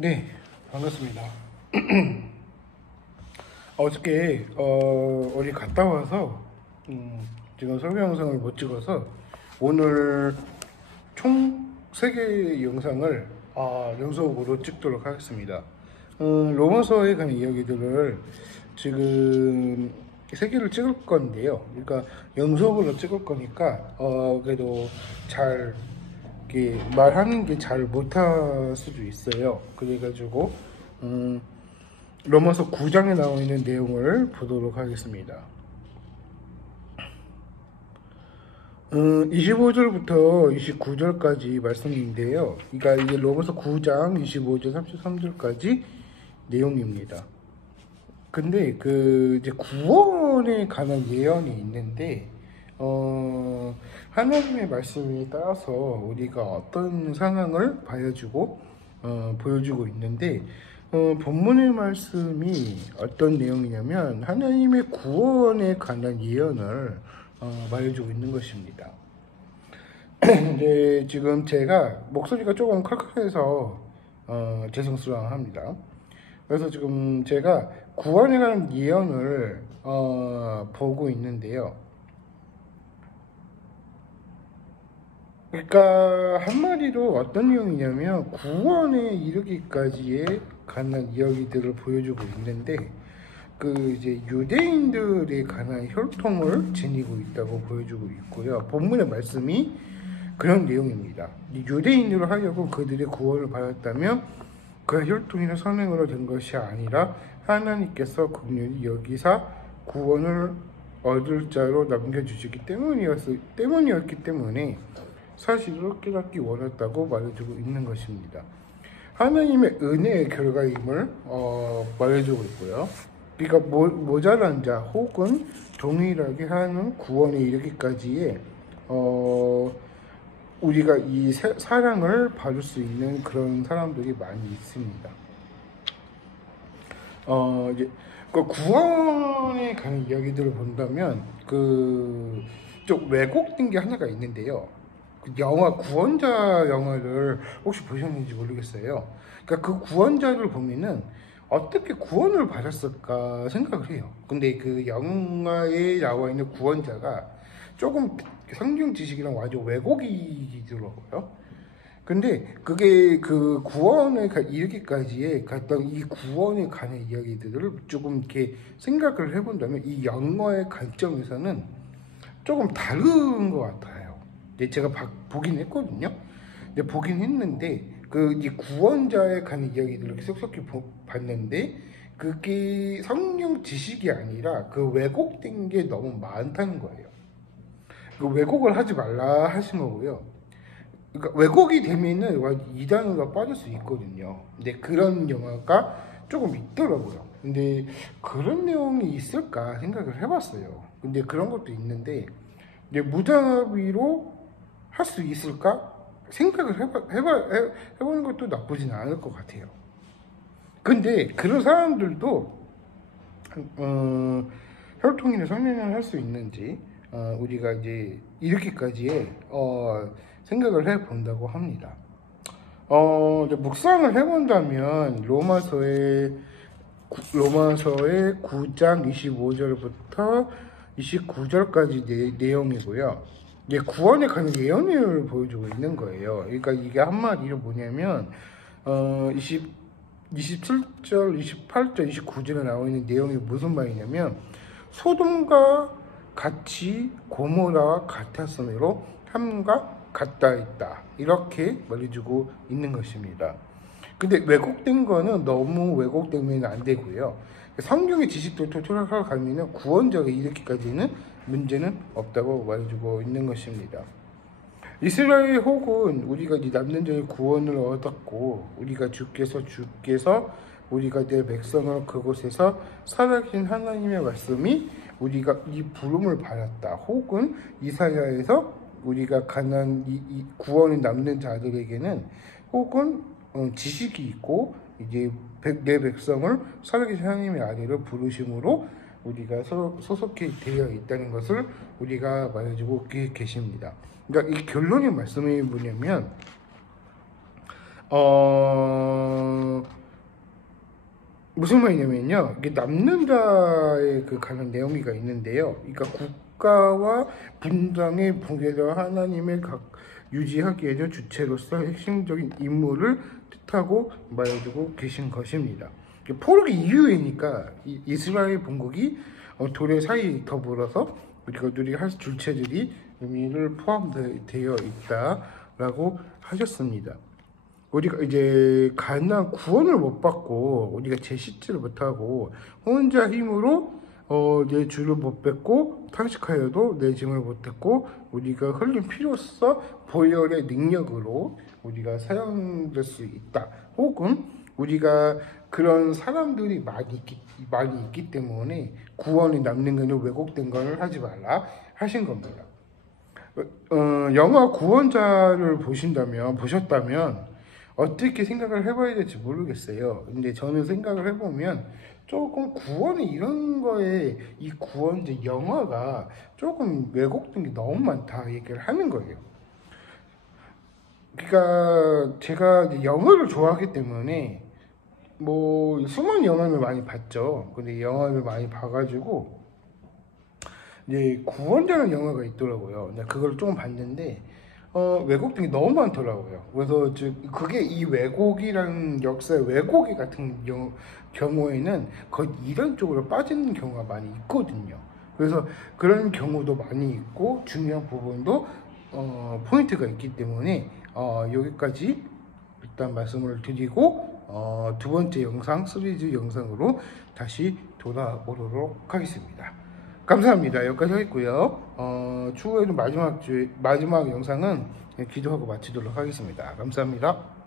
네, 반갑습니다. 어저께 어디 갔다 와서 지금 설교 영상을 못 찍어서 오늘 총 3개의 영상을 연속으로 찍도록 하겠습니다. 로마서에 관한 이야기들을 지금 3개를 찍을 건데요. 그러니까 연속으로 찍을 거니까 그래도 잘 이렇게 말하는 게 잘 못할 수도 있어요. 그래가지고 로마서 9장에 나와 있는 내용을 보도록 하겠습니다. 25절부터 29절까지 말씀인데요. 그러니까 이게 로마서 9장 25절 33절까지 내용입니다. 근데 이제 구원에 관한 예언이 있는데 하나님의 말씀에 따라서 우리가 어떤 상황을 보여주고 있는데 본문의 말씀이 어떤 내용이냐면 하나님의 구원에 관한 예언을 말해주고 있는 것입니다. 근데 지금 제가 목소리가 조금 칼칼해서 죄송스러워합니다. 그래서 지금 제가 구원에 관한 예언을 보고 있는데요. 그러니까 한마디로 어떤 내용이냐면 구원에 이르기까지의 관한 이야기들을 보여주고 있는데 이제 유대인들에 관한 혈통을 지니고 있다고 보여주고 있고요. 본문의 말씀이 그런 내용입니다. 유대인으로 하려고 그들의 구원을 받았다면 그 혈통이나 선행으로 된 것이 아니라 하나님께서 긍휼히 여기사 구원을 얻을 자로 남겨주시기 때문이었기 때문에 사실을 깨닫기 원했다고 말해주고 있는 것입니다. 하나님의 은혜의 결과임을 말해주고 있고요. 그러니까 모자란 자 혹은 동일하게 하는 구원에 이르기까지의 우리가 이 사랑을 받을 수 있는 그런 사람들이 많이 있습니다. 이제 구원에 관한 이야기들을 본다면 좀 왜곡된 게 하나가 있는데요. 영화 구원자 영화를 혹시 보셨는지 모르겠어요. 그러니까 그 구원자를 보면은 어떻게 구원을 받았을까 생각을 해요. 근데 그 영화에 나와 있는 구원자가 조금 성경 지식이랑 완전 왜곡이더라고요. 근데 그게 그 구원에 이르기까지의 갔던 이 구원에 관한 이야기들을 조금 이렇게 생각을 해본다면 이 영화의 관점에서는 조금 다른 것 같아요. 제가 보긴 했거든요. 근데 보긴 했는데 이 구원자에 관한 이야기들을 쏙쏙히 봤는데 그게 성경 지식이 아니라 왜곡된 게 너무 많다는 거예요. 왜곡을 하지 말라 하신 거고요. 그러니까 왜곡이 되면은 이단으로 빠질 수 있거든요. 근데 그런 영화가 조금 있더라고요. 근데 그런 내용이 있을까 생각을 해봤어요. 근데 그런 것도 있는데 이제 무자비로 할 수 있을까 생각을 해보는 것도 나쁘진 않을 것 같아요. 근데 그런 사람들도 혈통이나 성년을 할 수 있는지 우리가 이제 이렇게까지의 생각을 해본다고 합니다. 이제 묵상을 해본다면 로마서의 9장 25절부터 29절까지 내용이고요. 구원에 관한 예언을 보여주고 있는 거예요. 그러니까 이게 한마디로 뭐냐면 27절, 28절, 29절에 나와 있는 내용이 무슨 말이냐면 소돔과 같이 고모라와 같았으므로 함과 같다 있다 이렇게 말해주고 있는 것입니다. 근데 왜곡된 거는 너무 왜곡되면 안 되고요. 성경의 지식도 토토하고 가면 구원자가 이렇게까지는 문제는 없다고 말해주고 있는 것입니다. 이스라엘 혹은 우리가 남는 자의 구원을 얻었고 우리가 주께서 우리가 내 백성을 그곳에서 살아계신 하나님의 말씀이 우리가 이 부름을 받았다. 혹은 이사야에서 우리가 이 구원이 남는 자들에게는 혹은 지식이 있고 이제 내 백성을 살아계신 하나님의 아들을 부르심으로 우리가 소속히 되어 있다는 것을 우리가 말해주고 계십니다. 그러니까 이 결론의 말씀이 뭐냐면 무슨 말이냐면요, 이게 남는 자에 그 관한 내용이가 있는데요. 그러니까 국가와 분당의 붕괴와 하나님의 각 유지하기 위해서 주체로서 핵심적인 임무를 뜻하고 말해주고 계신 것입니다. 포로기 이후에니까 이스라엘 본국이 도래 사이 더불어서 우리가 누리할 주체들이 의미를 포함되어 있다라고 하셨습니다. 우리가 이제 가난 구원을 못 받고 우리가 제식지를 못하고 혼자 힘으로 내 주를 못 뵙고 탄식하여도 내 짐을 못했고 우리가 흘린 피로써 보혈의 능력으로 우리가 사용될 수 있다. 혹은 우리가 그런 사람들이 많이 있기 때문에 구원이 남는 것은 왜곡된 걸 하지 말라 하신 겁니다. 영화 구원자를 보셨다면 어떻게 생각을 해봐야 될지 모르겠어요. 근데 저는 생각을 해보면 조금 구원이 이런 거에 이 구원제 영화가 조금 왜곡된 게 너무 많다 얘기를 하는 거예요. 그러니까 제가 이제 영화를 좋아하기 때문에 뭐 수많은 영화를 많이 봤죠. 근데 영화를 많이 봐가지고 이제 구원자라는 영화가 있더라고요. 근데 그걸 조금 봤는데 왜곡된 게 너무 많더라고요. 그래서 즉 그게 이 왜곡이라는 역사의 왜곡이 같은 경우에는 거의 이런 쪽으로 빠지는 경우가 많이 있거든요. 그래서 그런 경우도 많이 있고 중요한 부분도 포인트가 있기 때문에 여기까지 일단 말씀을 드리고 두 번째 영상 시리즈 영상으로 다시 돌아오도록 하겠습니다. 감사합니다. 여기까지 하겠고요. 추후에는 마지막 영상은 기도하고 마치도록 하겠습니다. 감사합니다.